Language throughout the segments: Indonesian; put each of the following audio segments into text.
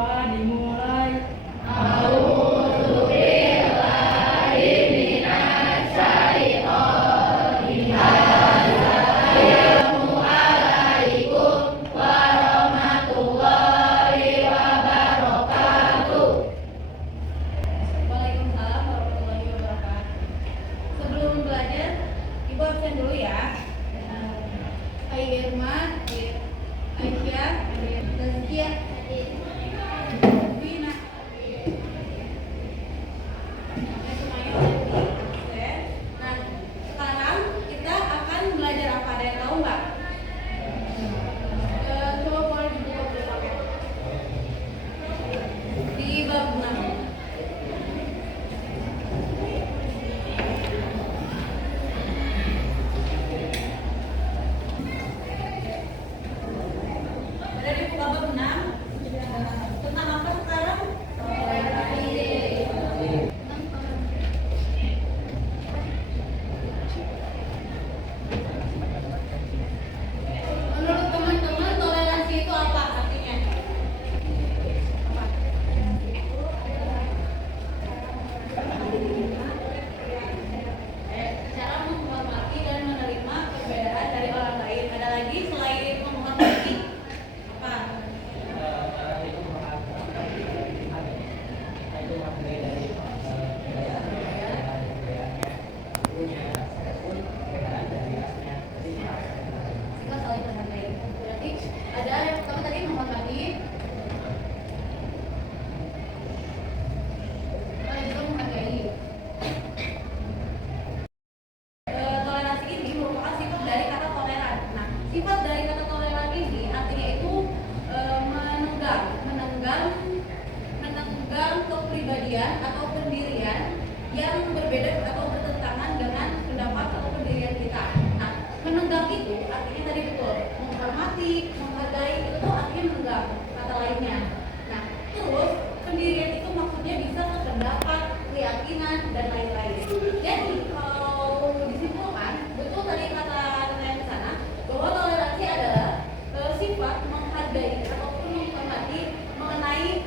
Bismillah, dimulai. Waalaikumsalam warahmatullahi wabarakatuh. Sebelum belajar, Ibu absen dulu ya. Irma, Aisyah, Tazkia, Wina. Semuanya udah absen. Nah, sekarang kita akan belajar apa? Ada yang tahu nggak? Coba boleh dibuka dulu pakai. Di bab 6. Ada di buka bab 6. Tentang apa sekarang? Menurut teman-teman, toleransi itu apa artinya? Cara menghormati dan menerima perbedaan dari orang lain. Ada lagi selain menghormati apa? Kita saling menghargai. Berarti ada yang pertama tadi menghormati. Ada juga menghargai. Toleransi ini merupakan sifat dari kata toleran. Nah, sifat dari kata toleran ini artinya itu menenggang kepribadian atau pendirian yang berbeda atau bertentangan dengan pendapat atau pendirian kita. Nah, menenggang itu artinya tadi betul, menghormati, menghargai itu tuh artinya menenggang kata lainnya. Nah, terus pendirian itu maksudnya bisa ke pendapat, keyakinan dan lain-lain. Jadi kalau disimpulkan, betul tadi kata yang di sana bahwa toleransi adalah sifat menghargai ataupun menghormati mengenai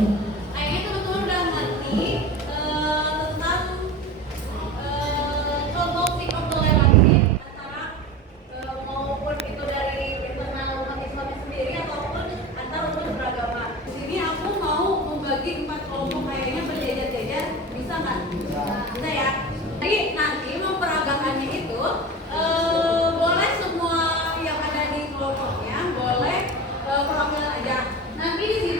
Kayaknya teman-teman udah ngerti tentang contoh sikap toleransi antara maupun itu dari internal umat Islam sendiri ataupun antar umat beragama. Di sini aku mau membagi 4 kelompok kayaknya berjejer-jejer, bisa nggak? Bisa ya. Jadi nanti memperagakannya itu boleh semua yang ada di kelompoknya boleh perwakilan aja. Nanti di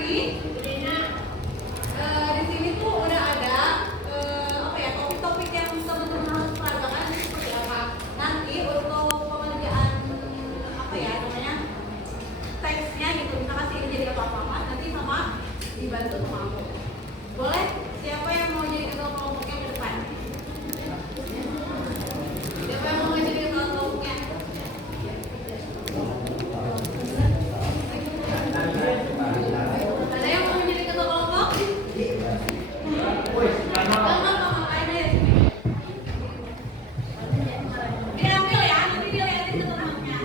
sini tuh udah ada apa ya, topik-topik yang teman-teman harus peragakan seperti apa. Nanti untuk pengerjaan apa ya namanya teksnya gitu, misalkan sih ini jadi apa-apa nanti sama dibantu sama aku. Boleh? Siapa yang mau jadi ketua kelompoknya ke depan? Siapa yang mau jadi ketua kelompoknya? Ada yang mau menjadi ketua kelompok? Diambil ya, nanti dilihatin ke temannya.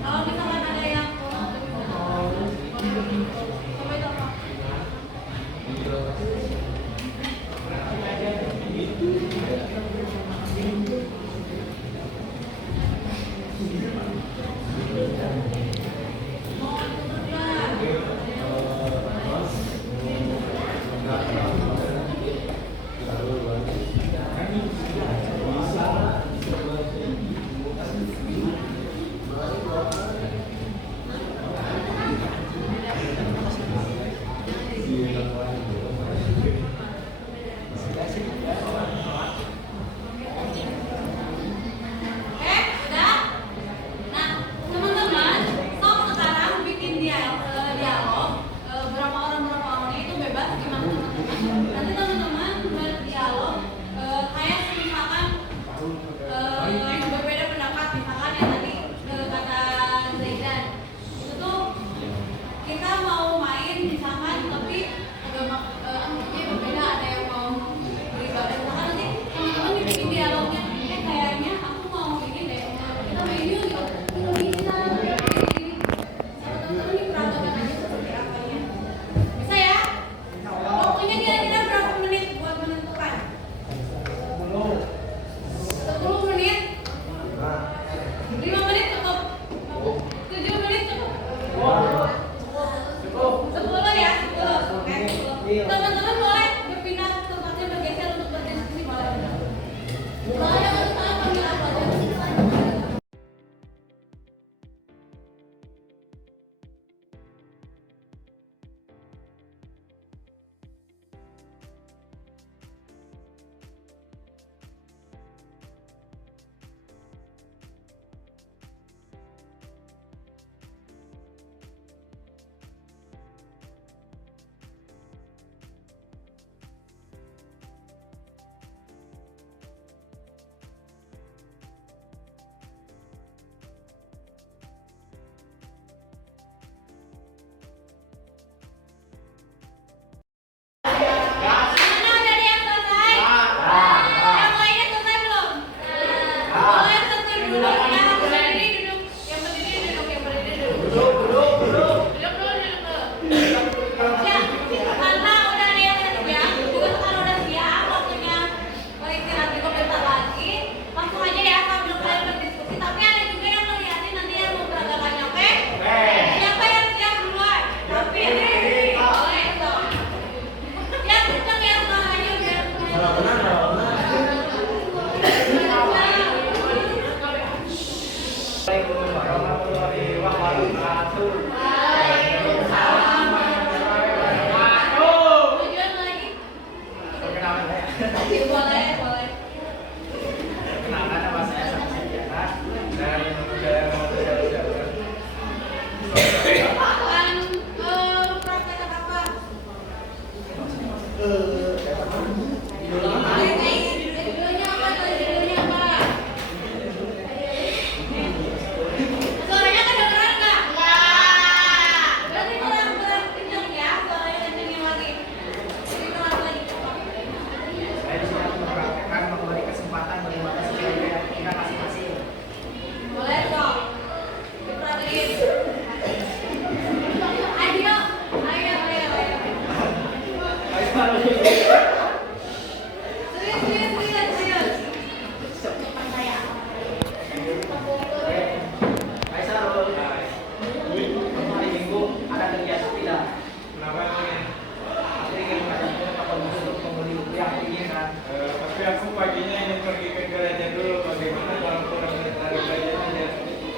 Kalau misalkan ada yang coba contoh. Mau ikut nggak? Oke, udah? Nah, teman-teman, sok sekarang bikin dialog berapa orangnya itu bebas gimana teman-teman. Nanti teman-teman berdialog kayak misalkan berbeda pendapat, misalkan yang tadi kata Zaidan itu tuh kita mau main misalkan tapi agama maksudnya berbeda, ada yang mau beribadah misalkan nanti teman-teman bikin dialognya kayaknya aku mau ini deh, kita main yuk gitu, kita bisa gini sama teman-teman diperagakan aja seperti apanya. Bisa ya? Waktunya kira-kira berapa menit buat menentukan? 10 menit? 5 menit cukup? 7 menit cukup? 10 ya? 10. Oke, 10. Teman-teman boleh berpindah tempatnya, bergeser untuk berdiskusi, boleh. Kalau ada masalah panggil aku aja. Mana udah ada yang selesai? Yang lainnya selesai belum? Boleh tentu dulu ya. Yang berdiri duduk, yang berdiri duduk, yang berdiri duduk. Duduk dulu. Ya, karena udah ada yang siap, juga sekarang udah siap, waktunya beristirahat juga bentar lagi. Langsung aja ya sambil kalian berdiskusi. Tapi ada juga yang ngeliatin nanti yang mau beragakannya, oke? Siapa yang siap duluan? Tapi boleh dong. Ya, kenceng ya suaranya biar tujuan lagi. Oke, boleh. Akan praktek apa?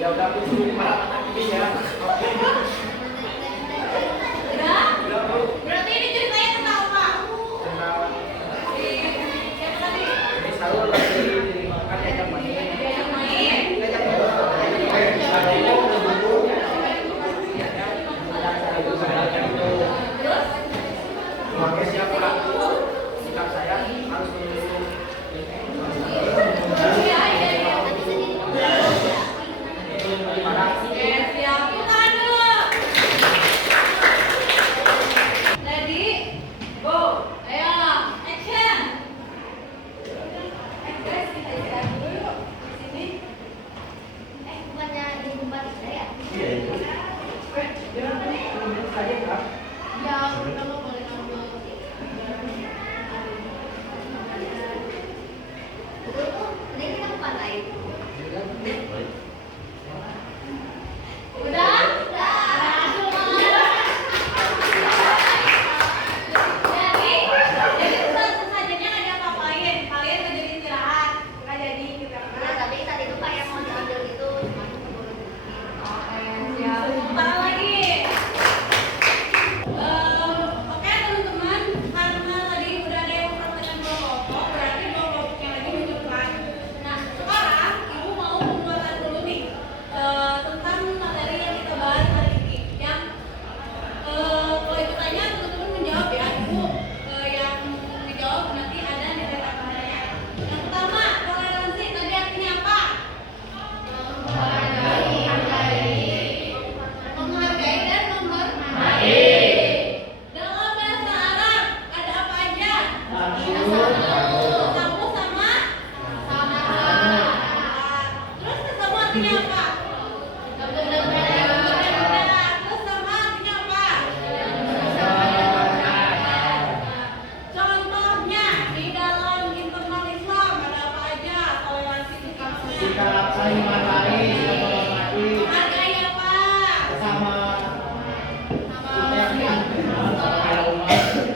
Ya udah aku suruh para aktivis ya. Oke. Udah? Udah, Bu. Berarti ini ceritanya tentang apa? Tentang Siapa tadi? ini selalu lagi kan diajak main. Diajak main. Diajak main. Tadi itu udah buku. Ada itu saya itu. Terus? Oke, siap Pak. Sikap saya harus menurut Iya, iya, iya. gimana? Oke, siap. Tangan dulu. Ready? Go. Ayo, action. Guys, kita istirahat dulu yuk. Di sini. Bukannya di tempat itu ya? Iya, itu. Jangan saja, Kak. Ya, udah mau boleh ngambil. Udah kita ke pantai. Udah? Jadi sesajanya nggak diapa-apain. Kalian nggak jadi istirahat. Nggak jadi kita. Nah, tapi tadi tuh kayak mau diambil itu cuma keburu. Oke, siap. Sebentar lagi. Oke teman-teman, karena tadi udah ada yang pertanyaan dua kelompok, berarti dua kelompoknya lagi minggu depan. Nah, sekarang ibu mau pembuatan dulu nih tentang materi yang kita bahas hari ini. Yang kalau ibu tanya teman-teman menjawab ya, ibu yang menjawab nanti ada nilai tambahannya. Yang pertama, toleransi tadi artinya apa? Menghargai dan menghormati. Dalam bahasa Arab ada apa aja? Satu sama terus sesama artinya apa? Terus sama artinya apa? Contohnya di dalam internal Islam ada apa aja? Toleransi sikapnya. Sikap saling menghargai, saling menghormati, Hargai apa? sama Sama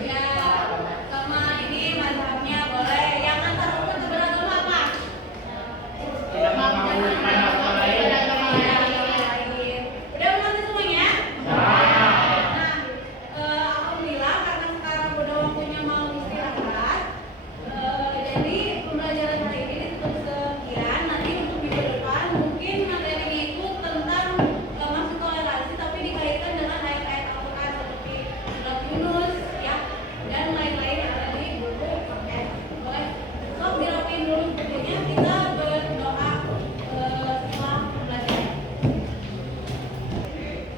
ya, sama ini mazhabnya boleh. Yang antar umat beragama apa? tidak mengambil anak orang lain. Udah mengerti semuanya? Nah, Alhamdulillah karena sekarang udah waktunya mau istirahat. Jadi pembelajaran hari ini ditutup sekian. Nanti untuk minggu depan mungkin materinya itu tentang maksud toleransi tapi dikaitkan dengan ayat-ayat Al-Quran seperti surat Yunus ya dan lain-lain yang ada di buku paket. Boleh? So dirapiin dulu bukunya, kita berdoa setelah pembelajaran.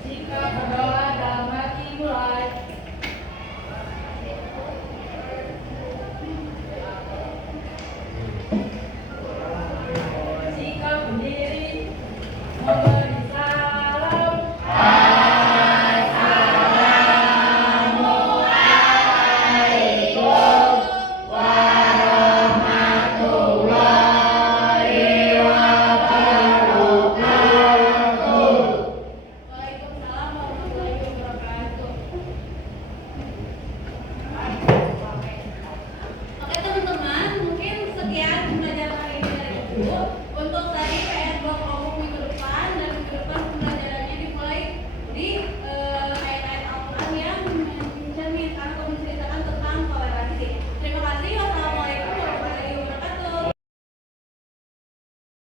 Jika berdoa dalam hati mulai. Jika berdiri